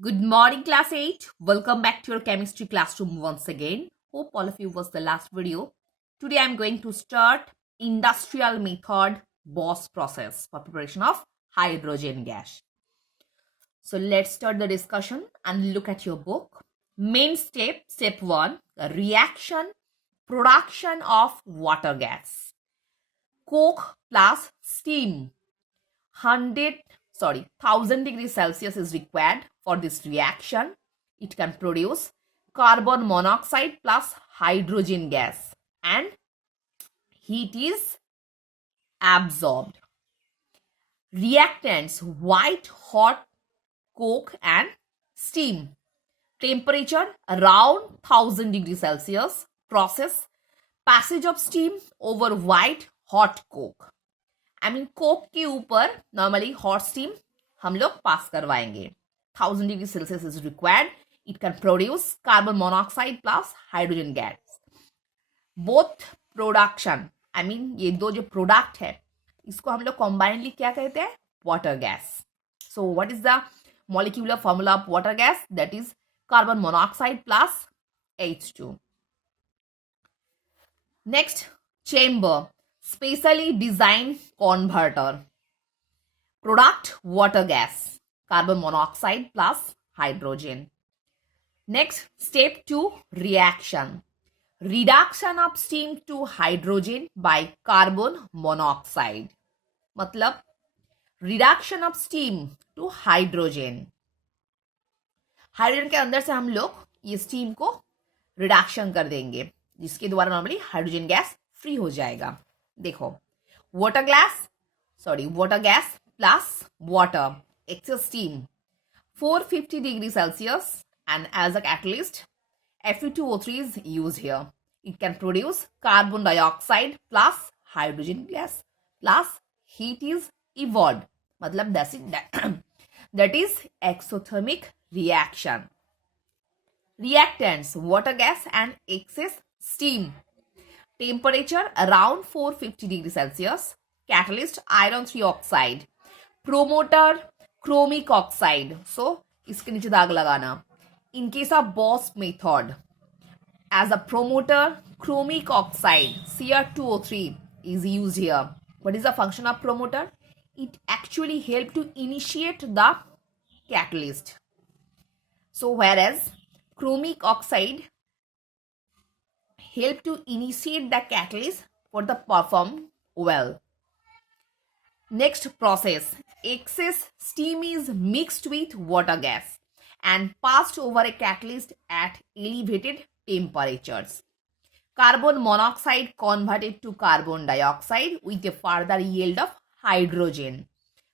Good morning, class 8. Welcome back to your chemistry classroom once again. Hope all of you was the last video. Today I'm going to start industrial method Bosch process for preparation of hydrogen gas. So let's start the discussion and look at your book. Main step 1, reaction, production of water gas. Coke plus steam. 1000 degrees Celsius is required for this reaction. It can produce carbon monoxide plus hydrogen gas and heat is absorbed. Reactants, white hot coke and steam. Temperature around 1000 degrees Celsius. Process, passage of steam over white hot coke. Coke के ऊपर normally hot steam हम लोग पास करवाएंगे. 1000 degree Celsius is required. It can produce carbon monoxide plus hydrogen gas. Both production ये दो जो प्रोडक्ट है इसको हम लोग कॉम्बाइनली क्या कहते हैं? Water gas. So what is the molecular formula of water gas? That is carbon monoxide plus H2. Next, chamber, specially designed converter. Product, water gas, carbon monoxide plus hydrogen. Next, step 2, reaction. Reduction of steam to hydrogen by carbon monoxide. मतलब reduction of steam to hydrogen. Hydrogen के अंदर से हम लोग ये स्टीम को रिडक्शन कर देंगे जिसके द्वारा नॉर्मली हाइड्रोजन गैस फ्री हो जाएगा. देखो, water gas plus water excess steam 450 degree Celsius and as a catalyst Fe2O3 is used here. It can produce carbon dioxide plus hydrogen gas plus heat is evolved. मतलब that is exothermic reaction. Reactants, water gas and excess steam. Temperature around 450 degrees Celsius. Catalyst, iron 3 oxide. Promoter, chromic oxide. So, इसके नीचे दाग लगाना. In case of Bosch method, as a promoter, chromic oxide, Cr2O3 is used here. What is the function of promoter? It actually helps to initiate the catalyst. So, whereas chromic oxide help to initiate the catalyst for the perform well. Next process, excess steam is mixed with water gas and passed over a catalyst at elevated temperatures. Carbon monoxide converted to carbon dioxide with a further yield of hydrogen.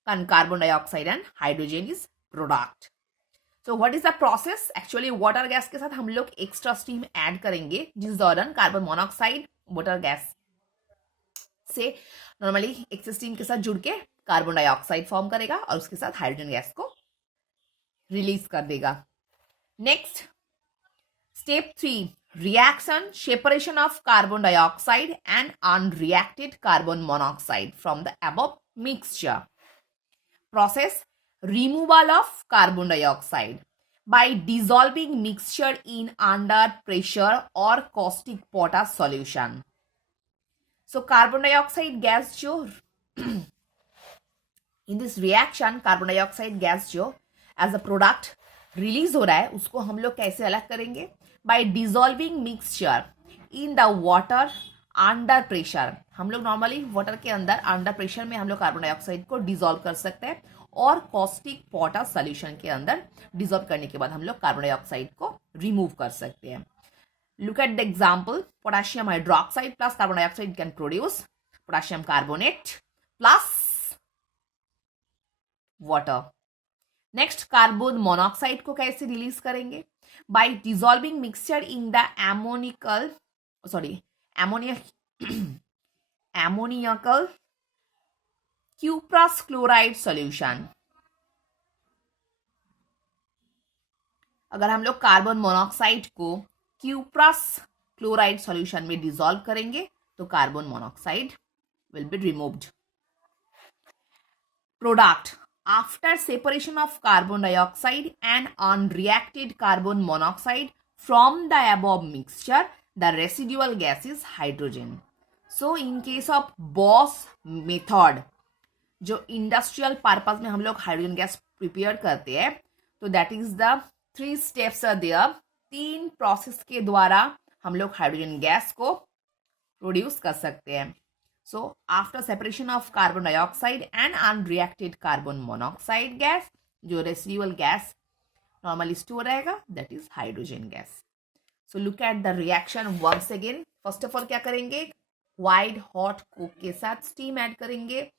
And carbon dioxide and hydrogen is product. So what is the process? Actually water gas के साथ हम लोग extra steam add करेंगे जिस दौरान carbon monoxide water gas से normally access steam के साथ जुड़ के कार्बन डाइऑक्साइड फॉर्म करेगा और उसके साथ हाइड्रोजन गैस को रिलीज कर देगा. Next, step 3, reaction, separation of carbon dioxide and unreacted carbon monoxide from the above mixture. Process, removal of carbon dioxide by dissolving mixture in under pressure or caustic potash solution. So carbon dioxide gas जो in this reaction carbon dioxide gas जो as a product release हो रहा है उसको हम लोग कैसे अलग करेंगे? By dissolving mixture in the water under pressure. हम लोग नॉर्मली वाटर के अंदर अंडर प्रेशर में हम लोग कार्बन डाइऑक्साइड को डिसॉल्व कर सकते हैं और कॉस्टिक पोटाश सॉल्यूशन के अंदर डिसॉल्व करने के बाद हम लोग कार्बन डाइऑक्साइड को रिमूव कर सकते हैं. Look at the example, potassium hydroxide plus carbon dioxide can produce potassium carbonate plus water. Next, carbon monoxide को कैसे रिलीज करेंगे? Bye dissolving mixture in the ammoniacal cuprous chloride solution. अगर हम लोग कार्बन मोनोऑक्साइड को क्यूप्रस क्लोराइड सॉल्यूशन में डिसॉल्व करेंगे तो carbon monoxide will be removed. Product, after separation of carbon dioxide and unreacted carbon monoxide from the above mixture, the residual gas is hydrogen. So in case of Boss method, जो industrial purpose में हम लोग hydrogen gas prepare करते हैं, तो that is the 3 steps are there. 3 process के द्वारा हम लोग हाइड्रोजन गैस को प्रोड्यूस कर सकते हैं. So after separation of carbon dioxide and unreacted carbon monoxide gas, जो रेसिडुअल गैस नॉर्मली स्टोर रहेगा, that is hydrogen gas. So look at the reaction once again. First of all क्या करेंगे, wide hot Coke के साथ steam add करेंगे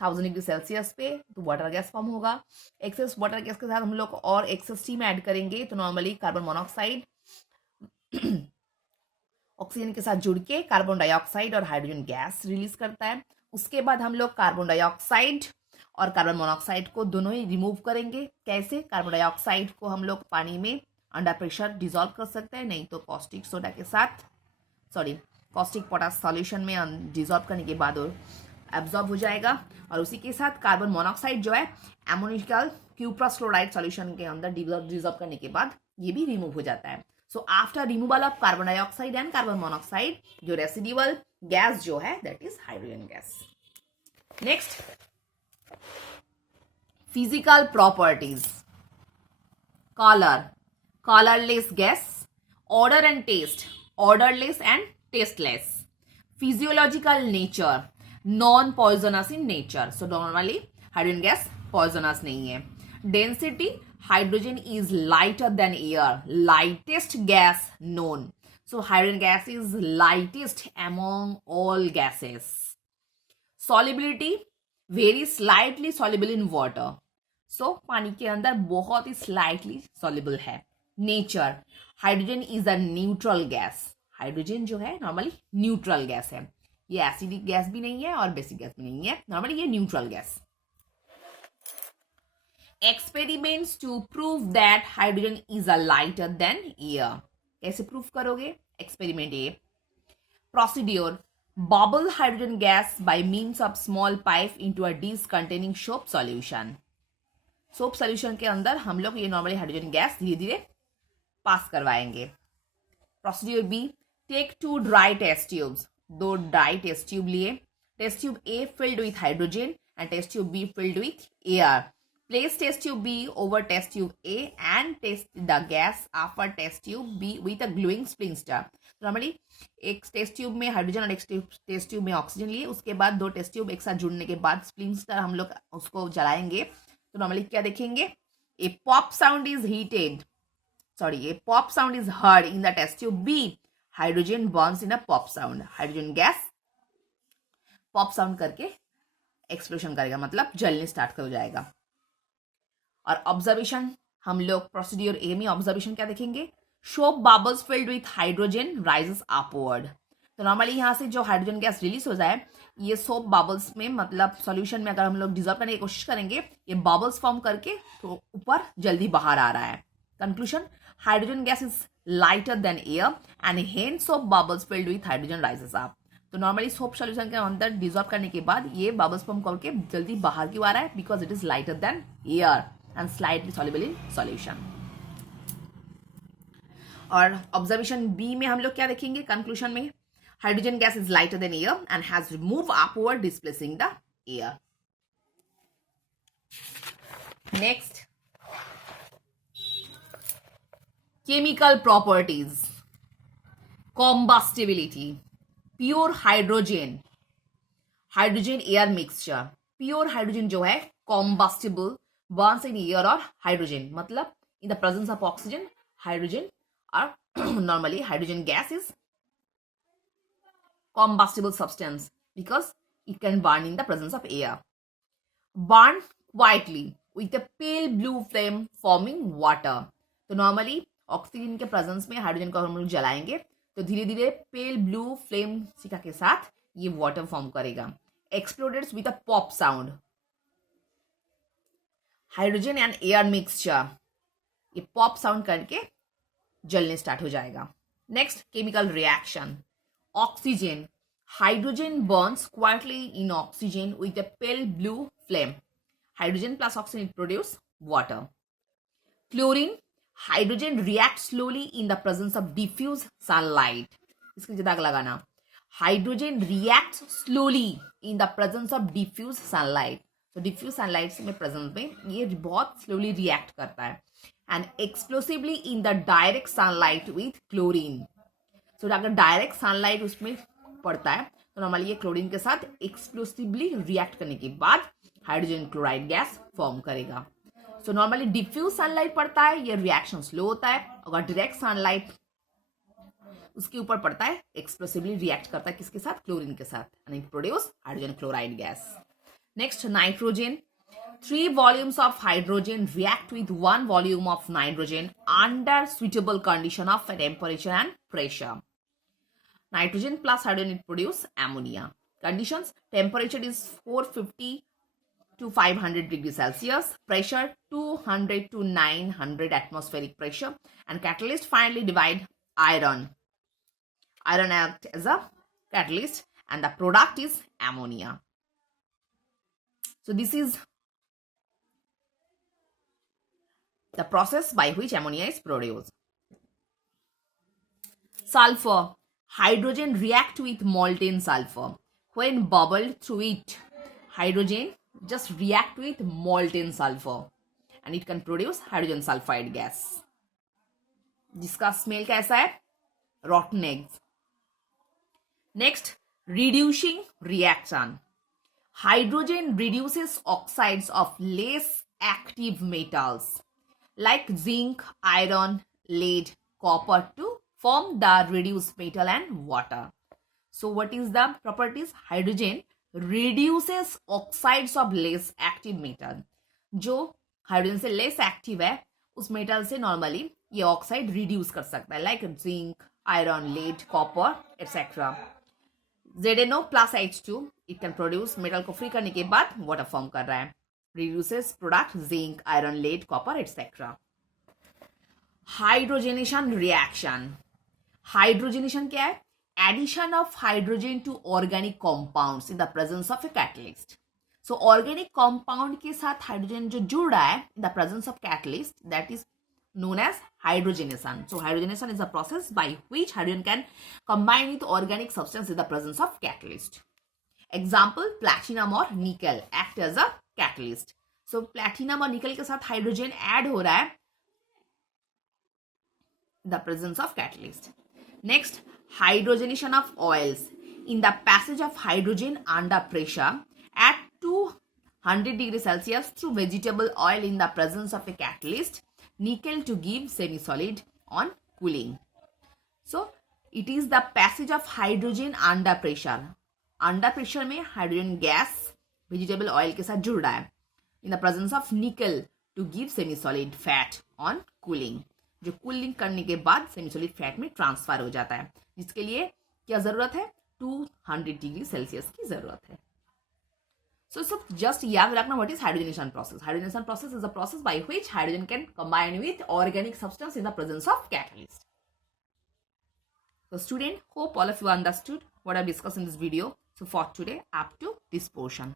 1000 degree Celsius पे, तो water gas form होगा. एक्सेस वाटर गैस के साथ हम लोग और एक्सेस स्टीम ऐड करेंगे, तो नॉर्मली कार्बन मोनोऑक्साइड ऑक्सीजन के साथ जुड़ के कार्बन डाइऑक्साइड और हाइड्रोजन गैस रिलीज करता है. उसके बाद हम लोग कार्बन डाइऑक्साइड और कार्बन मोनोऑक्साइड को दोनों ही रिमूव करेंगे. कैसे? कार्बन डाइऑक्साइड को हम लोग पानी में अंडर प्रेशर डिसॉल्व कर सकते हैं, नहीं तो कॉस्टिक सोडा के साथ, कॉस्टिक पोटाश सॉल्यूशन में डिसॉल्व करने के बाद एब्जॉर्ब हो जाएगा. और उसी के साथ कार्बन मोनोऑक्साइड जो है एमोनिकल क्यूप्रस क्लोराइड सॉल्यूशन के अंदर डिसॉल्व करने के बाद ये भी रिमूव हो जाता है. So after removal of carbon dioxide and carbon monoxide, जो रेसिडुअल गैस जो है that is hydrogen gas. Next, physical properties. Colour, colorless gas. Odor and taste, odorless and tasteless. Physiological nature, non poisonous in nature. So normally hydrogen gas poisonous नहीं है. Density, hydrogen is lighter than air, lightest gas known. So hydrogen gas is lightest among all gases. Solubility, very slightly soluble in water. So पानी के अंदर बहुत ही slightly soluble है. Nature, hydrogen is a neutral gas. Hydrogen जो है normally neutral gas है. ये acidic gas भी नहीं है और बेसिक गैस भी नहीं है, नॉर्मली ये neutral gas. Experiments to prove that hydrogen is a lighter than air. कैसे प्रूव करोगे? Experiment A. Procedure, bubble hydrogen gas by means of small pipe into a dish containing soap solution. Soap solution के अंदर हम लोग ये normally hydrogen gas धीरे धीरे pass करवाएंगे. Procedure B, take 2 dry test tubes. 2 dry test tube लिए. Test tube A filled with hydrogen and test tube B filled with air. Place test tube B over test tube A and test the gas after test tube B with a glowing splinter. Normally एक test tube में hydrogen और एक test tube में ऑक्सीजन लिए, उसके बाद 2 test tube एक साथ जुड़ने के बाद स्प्लिंस्टर हम लोग उसको जलाएंगे, तो नॉर्मली क्या देखेंगे? A pop sound is heated, a pop sound is heard in the test tube B. Hydrogen burns in a pop sound. Hydrogen gas pop sound करके एक्सप्लोशन करेगा, मतलब जलने स्टार्ट हो जाएगा. और ऑब्जर्वेशन हम लोग प्रोसीड्यूर ए में ऑब्जर्वेशन क्या देखेंगे? Soap bubbles field with hydrogen rises upward. तो नॉर्मली यहाँ से जो हाइड्रोजन गैस रिलीज हो जाए, ये सोप बबल्स में, मतलब सॉल्यूशन में अगर हम लोग डिजॉल्व करने की कोशिश करेंगे, ये बबल्स फॉर्म करके तो ऊपर जल्दी बाहर आ रहा है. Conclusion, hydrogen gas is lighter than air and hence soap bubbles filled with hydrogen rises up. तो नॉर्मली सोप सॉल्यूशन के अंदर डिजॉल्व करने के बाद ये बबल्स फॉर्म करके जल्दी बाहर क्यों आ रहा है? Because it is lighter than air and slightly soluble in solution. और ऑब्जर्वेशन बी में हम लोग क्या देखेंगे? कंक्लूजन में, hydrogen gas is lighter than air and has move upward displacing the air. Next, chemical properties. Combustibility, pure hydrogen air mixture. Pure hydrogen जो है combustible, burns in air or hydrogen, मतलब in the presence of oxygen, hydrogen or normally hydrogen gas is combustible substance because it can burn in the presence of air. Burn quietly with a pale blue flame forming water. तो normally oxygen के प्रेजेंस में हाइड्रोजन को हम लोग जलाएंगे तो धीरे धीरे पेल ब्लू फ्लेम सिका के साथ ये वाटर फॉर्म करेगा. Explodes with a pop sound. Hydrogen and air mixture, ये पॉप साउंड करके जलने स्टार्ट हो जाएगा. Next, chemical reaction. Oxygen, hydrogen burns quietly in oxygen with a pale blue flame. Hydrogen plus oxygen produce water. Chlorine, hydrogen reacts slowly in the presence of diffuse sunlight. इसके नीचे दाग लगाना. Hydrogen reacts slowly in the presence of diffuse sunlight. So diffuse sunlight में presence में ये बहुत slowly react करता है. And explosively in the direct sunlight with chlorine. So अगर direct sunlight उसमें पड़ता है तो नॉर्मली ये क्लोरीन के साथ एक्सप्लोसिवली रिएक्ट करने के बाद हाइड्रोजन क्लोराइड गैस फॉर्म करेगा. सो नॉर्मली डिफ्यूज सनलाइट पड़ता है, ये रिएक्शन स्लो होता है. अगर डायरेक्ट सनलाइट उसके ऊपर पड़ता है, एक्सप्लोसिवली रिएक्ट करता है किसके साथ? क्लोरीन के साथ, and it produce hydrogen chloride gas. Next nitrogen. 3 volumes of hydrogen react with 1 volume of nitrogen under suitable condition of temperature and pressure. Nitrogen plus hydrogen it produce ammonia. Conditions: temperature is 450 to 500 degrees Celsius, pressure 200 to 900 atmospheric pressure, and catalyst finally divide iron. Iron acts as a catalyst, and the product is ammonia. So this is the process by which ammonia is produced. Sulfur. Hydrogen react with molten sulfur. When bubbled through it, hydrogen just react with molten sulfur and it can produce hydrogen sulfide gas. जिसका स्मेल कैसा है? Rotten eggs. Next, reducing reaction. Hydrogen reduces oxides of less active metals like zinc, iron, lead, copper to form the reduced metal and water. So what is the properties? Hydrogen reduces oxides of less active metal. जो हाइड्रोजन से less active है उस मेटल से नॉर्मली ये oxide reduce कर सकता है, like zinc, iron, lead, copper etcetera. ZNO plus H2 it can produce. Metal को फ्री करने के बाद वाटर फॉर्म कर रहा है. reduces product zinc, iron, lead, copper etcetera. Hydrogenation reaction. Hydrogenation क्या है? Addition of hydrogen to organic compounds in the presence of a catalyst. So organic compound के साथ हाइड्रोजन जो जुड़ रहा है in the presence of catalyst, that is known as hydrogenation. So hydrogenation is a process by which hydrogen can combine with organic substance in the presence of catalyst. Example, platinum or nickel act as a catalyst. So platinum और nickel के साथ hydrogen add हो रहा है in the presence of catalyst. Next, hydrogenation of oils. In the passage of hydrogen under pressure at 200 degrees Celsius through vegetable oil in the presence of a catalyst, nickel to give semi-solid on cooling. So it is the passage of hydrogen under pressure. Under pressure में hydrogen gas vegetable oil के साथ जुड़ रहा है in the presence of nickel to give semi-solid fat on cooling. जो कूलिंग करने के बाद सेमी-सॉलिड फैट में ट्रांसफर हो जाता है, जिसके लिए क्या जरूरत है? 200 डिग्री सेल्सियस की जरूरत है. So just याद रखना what is hydrogenation process. Hydrogenation process is a process by which hydrogen can combine with organic substance in the presence of catalyst. So student, hope all of you understood what I discussed in this video. So for today, up to this portion.